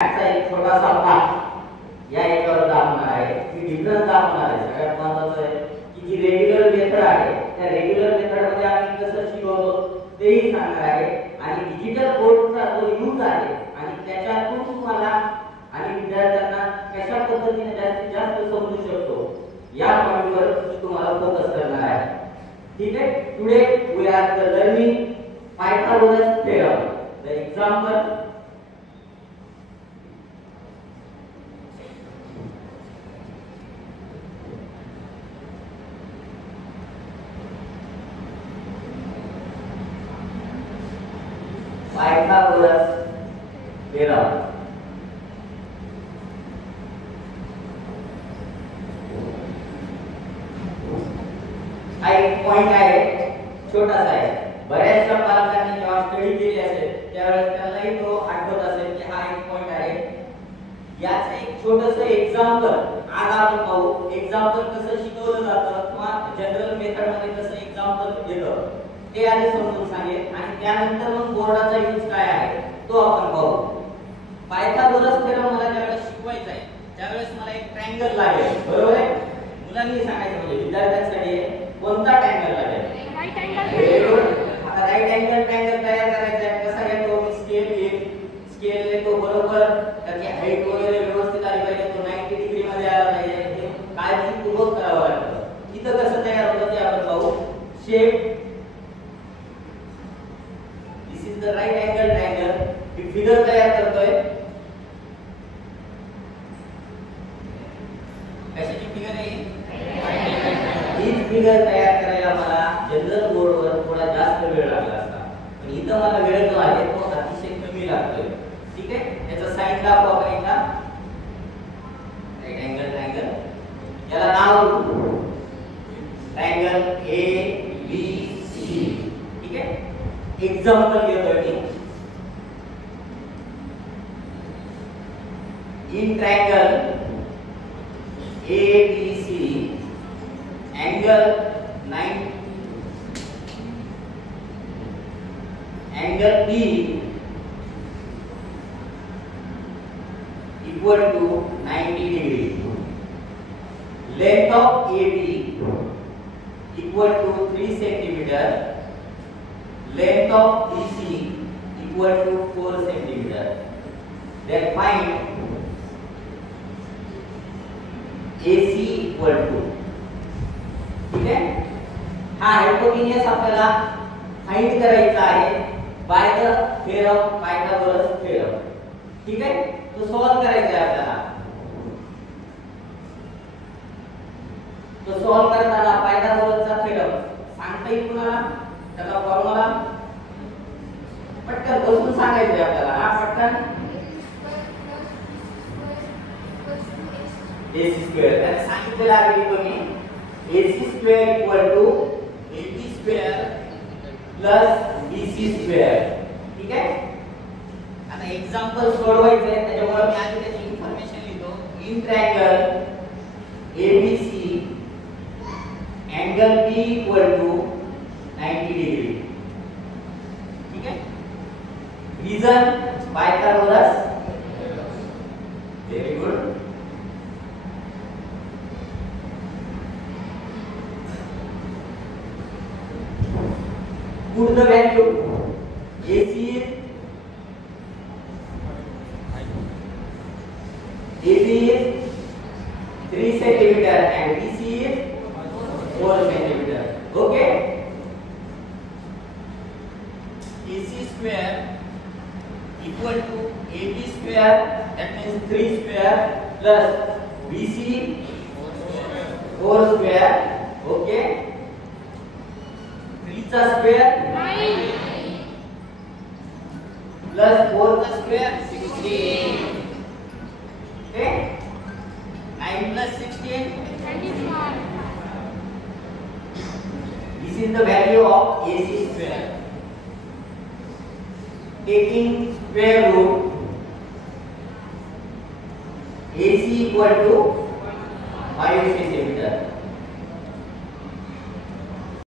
चा एक छोटासा भाग या याच्यावर दाखवणार आहे की डिफरन्स दाखवणार आहे. सगळ्यात महत्त्वाचं आहे की जी रेग्युलर मेथड आहे त्या रेग्युलर मेथड मध्ये आम्ही कसं शिकवतो तेही सांगणार आहे आणि डिजिटल बोर्डचा जो यूज आहे आणि त्याच्यातून तुम्हाला आणि विद्यार्थ्यांना कशा पद्धतीने जास्तीत जास्त समजू शकतो या पॉइंटवर तुम्हाला फोकस करणार आहे. ठीक आहे. Today we are the learning Pythagoras theorem. The example Pythagoras theorem. हा एक पॉइंट आहे छोटासा आहे. बऱ्याचशा पालकांनी जेव्हा स्टडी केली असेल त्यावेळेस त्यांनाही तो आठवत असेल की हा एक पॉइंट आहे. याचं एक छोटंसं एक्झाम्पल आज आपण पाहू. एक्झाम्पल कसं शिकवलं जातं किंवा जनरल मेथड मध्ये कसं एक्झाम्पल येतं ते आधी समजून सांगेल आणि त्यानंतर मग बोर्डाचा यूज काय आहे तो आपण पाहू. पायथागोरस थेरम मला ज्यावेळेस शिकवायचा आहे त्यावेळेस मला एक ट्रायंगल लागेल. बरोबर आहे. मुलांनी सांगायचं म्हणजे विद्यार्थ्यांसाठी कोणता ट्रायंगल लागेल? Right angle. आता राईट अँगल ट्रायंगल तयार करायचा आहे. कसा घेतो मी? स्केल घेईल. स्केल घेतो बरोबर. त्याची हाईट वगैरे व्यवस्थित आली पाहिजे. तो 90 डिग्री मध्ये आला पाहिजे. हे काळजीपूर्वक करावं लागतं. इथं कसं तयार होतं ते आपण पाहू. Shape the right angle triangle ही फिगर तयार करतोय. कशाची फिगर आहे? ही फिगर तयार करायला मला जनरल बोर्डवर थोडा जास्त वेळ लागला असता पण इथं मला वेळ जो आहे तो अतिशय कमी लागतोय. ठीक आहे. याचा साइन दाखवा आपण एकदा. राइट एंगल ट्रायंगल याला नाव ट्रायंगल ए बी सी. ठीक आहे. एग्जांपल घेतोय मी. In triangle ABC angle 9 angle B equal to 90 degree. Length of AB equal to 3 centimeter. Length of BC equal to 4 centimeter. Then find AC equal to. ठीक है. हा हायपोटेन्यूस आपल्याला फाइंड करायचा आहे by the theorem Pythagoras theorem. ठीक है. तो सॉल्व करायचा आहे आपल्याला. तो सॉल्व करताना पायथागोरसचा थेरम सांगता येईल तुम्हाला? त्याचा फॉर्म्युला पटकन बसून सांगायचं आहे आपल्याला. हा पटकन AC स्क्वेअर त्याने सांगितलेलं आहे की तुम्ही AC square equal to AB square plus BC square. ठीक आहे. आता एक्झाम्पल सोडवायचं आहे त्याच्यामुळे मी आधी त्याची इन्फॉर्मेशन लिहितो. In triangle ABC angle B equal to 90 degree. ठीक है. Reason Pythagoras. Very good. Put the value. AC is AB is 3 centimeter and BC is 4 centimeter. Okay. AC square equal to AB square, that means 3 square plus BC 4 square. Okay. 3 चा square 9 plus 4 चा square 16. Okay. 9 plus 16 25. This is the value of AC square. Taking square root, AC equal to 5 centimeter.